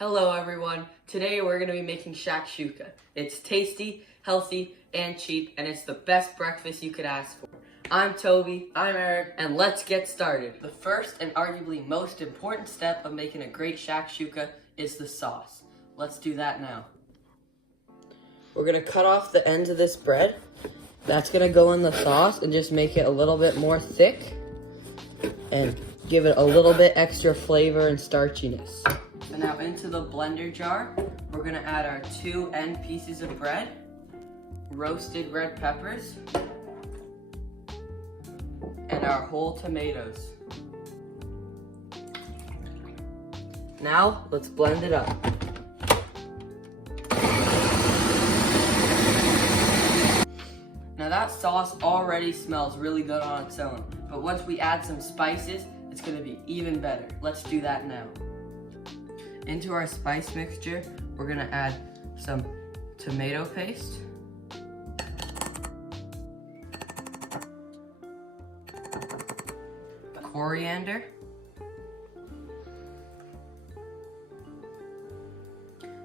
Hello everyone, today we're going to be making shakshuka. It's tasty, healthy, and cheap, and it's the best breakfast you could ask for. I'm Toby, I'm Eric, and let's get started. The first and arguably most important step of making a great shakshuka is the sauce. Let's do that now. We're going to cut off the ends of this bread. That's going to go in the sauce and just make it a little bit more thick and give it a little bit extra flavor and starchiness. And now into the blender jar, we're gonna add our 2 end pieces of bread, roasted red peppers, and our whole tomatoes. Now, let's blend it up. Now that sauce already smells really good on its own, but once we add some spices, it's gonna be even better. Let's do that now. Into our spice mixture, we're gonna add some tomato paste, coriander,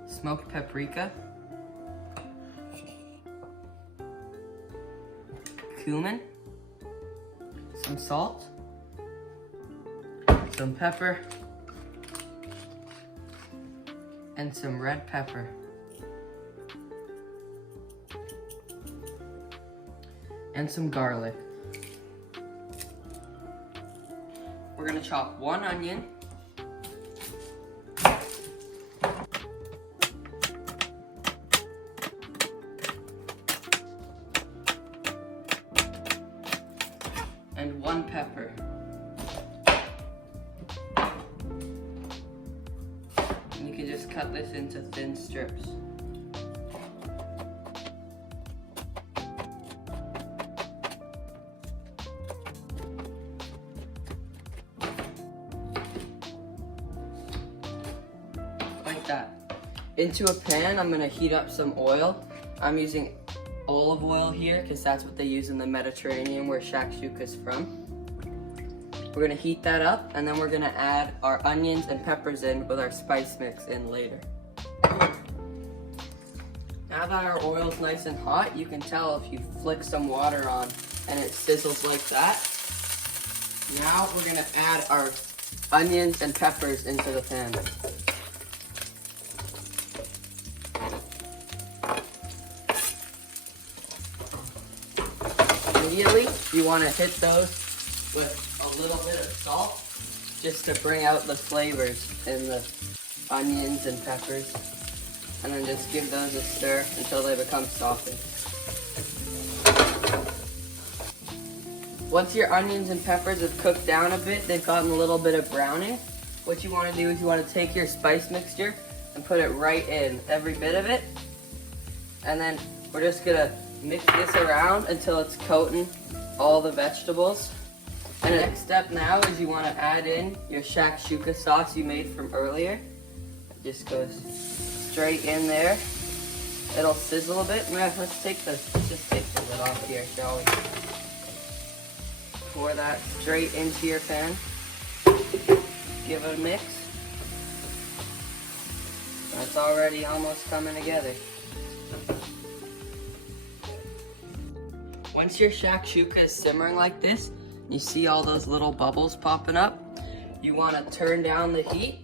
smoked paprika, cumin, some salt, some pepper, and some red pepper. And some garlic. We're gonna chop 1 onion. And 1 pepper. And you can just cut this into thin strips. Like that. Into a pan, I'm gonna heat up some oil. I'm using olive oil here because that's what they use in the Mediterranean where shakshuka is from. We're gonna heat that up, and then we're gonna add our onions and peppers in with our spice mix in later. Now that our oil's nice and hot, you can tell if you flick some water on and it sizzles like that. Now we're gonna add our onions and peppers into the pan. Immediately, you wanna hit those with a little bit of salt just to bring out the flavors in the onions and peppers, and then just give those a stir until they become softened. Once your onions and peppers have cooked down a bit, they've gotten a little bit of browning, what you want to do is you want to take your spice mixture and put it right in, every bit of it, and then we're just gonna mix this around until it's coating all the vegetables. And the next step now is you want to add in your shakshuka sauce you made from earlier. It just goes straight in there. It'll sizzle a bit. Let's just take the lid off here, shall we? Pour that straight into your pan. Give it a mix. That's already almost coming together. Once your shakshuka is simmering like this, you see all those little bubbles popping up, you want to turn down the heat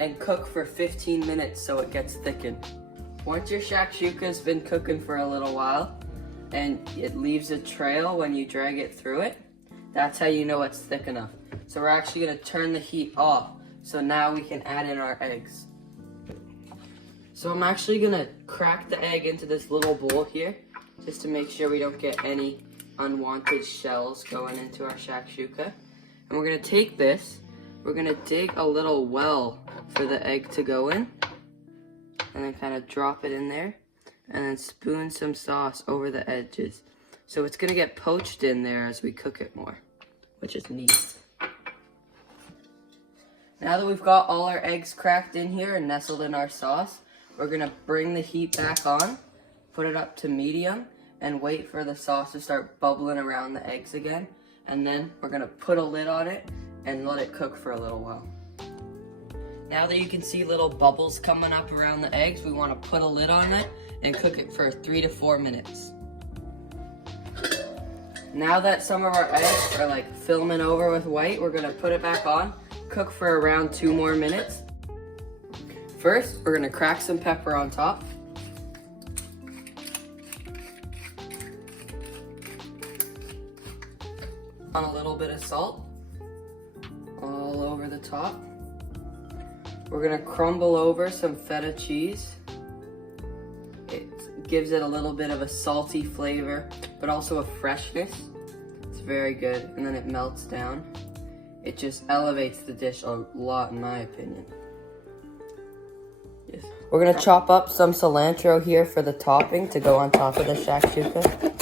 and cook for 15 minutes so it gets thickened. Once your shakshuka has been cooking for a little while and it leaves a trail when you drag it through it, that's how you know it's thick enough. So we're actually going to turn the heat off, so now we can add in our eggs. So I'm actually going to crack the egg into this little bowl here, just to make sure we don't get any unwanted shells going into our shakshuka. And we're gonna take this, we're gonna dig a little well for the egg to go in, and then kind of drop it in there, and then spoon some sauce over the edges. So it's gonna get poached in there as we cook it more, which is neat. Now that we've got all our eggs cracked in here and nestled in our sauce, we're gonna bring the heat back on, put it up to medium, and wait for the sauce to start bubbling around the eggs again. And then we're gonna put a lid on it and let it cook for a little while. Now that you can see little bubbles coming up around the eggs, we want to put a lid on it and cook it for 3 to 4 minutes. Now that some of our eggs are like filming over with white, we're gonna put it back on, cook for around 2 more minutes. First, we're gonna crack some pepper on top. On a little bit of salt all over the top. We're gonna crumble over some feta cheese. It gives it a little bit of a salty flavor, but also a freshness. It's very good, and then it melts down. It just elevates the dish a lot, in my opinion. Yes. We're gonna chop up some cilantro here for the topping to go on top of the shakshuka.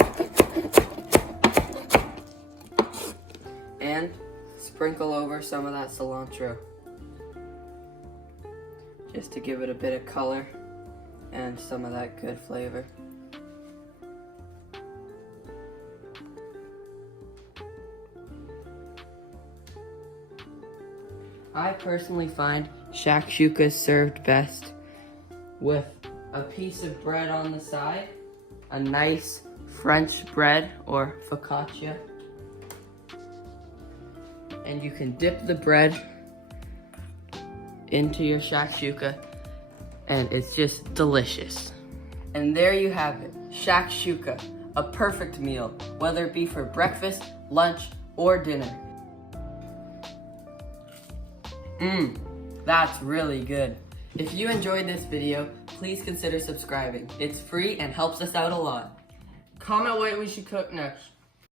And sprinkle over some of that cilantro, just to give it a bit of color and some of that good flavor. I personally find shakshuka served best with a piece of bread on the side, a nice French bread or focaccia, and you can dip the bread into your shakshuka, and it's just delicious. And there you have it, shakshuka, a perfect meal, whether it be for breakfast, lunch, or dinner. That's really good. If you enjoyed this video, please consider subscribing. It's free and helps us out a lot. Comment what we should cook next.